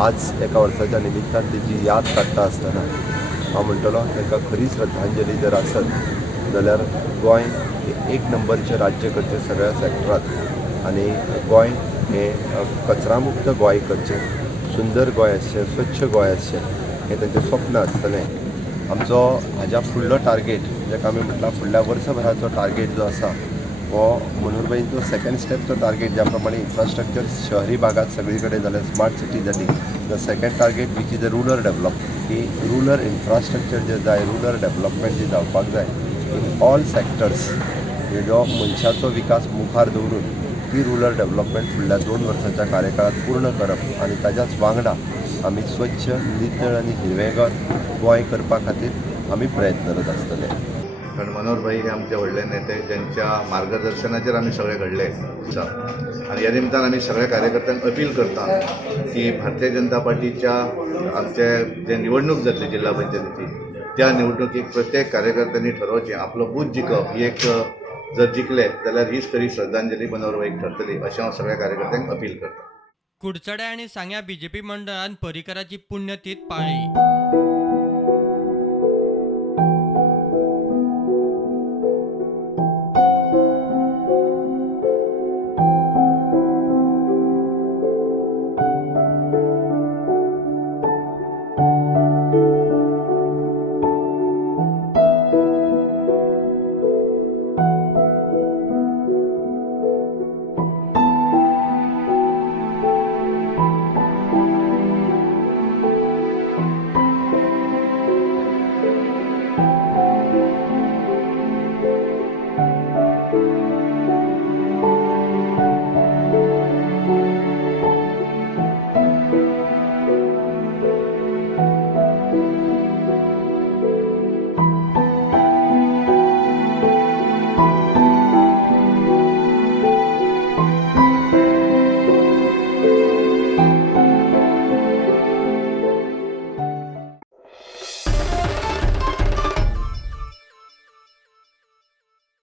आज एका वर्साच्या निमित्तान तेजी याद काडटा आसतना हांव म्हणटलो ताका खरी श्रद्धांजली जर आसत जाल्यार गोंय हे एक नंबरचें राज्य करचें सगळ्या सॅक्टरांत आनी गोंय हें कचरामुक्त गोंय करचें, सुंदर गोंय आसचें, स्वच्छ गोंय आसचें हें तांचें स्वप्न आसतलें. आमचो हाज्या फुडलो टार्गेट जाका आमी म्हटला फुडल्या वर्सभराचो टार्गेट जो आसा हो मनोहरभाईंचो सेकंड स्टेपचो टार्गेट ज्या प्रमाणे इन्फ्रास्ट्रक्चर शहरी भागात सगळी कडेन जाल्यार स्मार्ट सिटी जाली. The second target which is the rural development की रुरल इन्फ्रास्ट्रक्चर जे जाय, रुरल डेव्हलपमेंट जे जावपाक जाय इन ऑल सॅक्टर्स. जो मनशाचो विकास मुखार दवरून ती रुरल डेव्हलपमेंट फुडल्या 2 वर्सांच्या कार्यकाळात पूर्ण करप आनी ताच्याच वांगडा आमी स्वच्छ, नितळ आनी हिरवेगार गोंय करपा खातीर आमी प्रयत्नरत आसतले. कारण मनोहर भाई हे आमचे व्हडले नेते ज्यांच्या मार्गदर्शनाचेर आमी सगळे घडले आणि ह्या निमतान आमी सगळ्या कार्यकर्त्यांक अपील करता की भारतीय जनता पार्टीच्या आमचे जे निवडणूक जातली जिल्हा पंचायतीची त्या निवडणुकीक प्रत्येक कार्यकर्त्यांनी ठरवचें आपलो बूथ जिखप ही एक जर जिखले जाल्यार हीच खरी श्रद्धांजली मनोहर भाईक ठरतली अशें हांव सगळ्या कार्यकर्त्यांक अपील करता. कुडचड्या आणि सांग्या बीजेपी मंडळान पर्रीकराची पुण्यतीथ पाळ्ळी.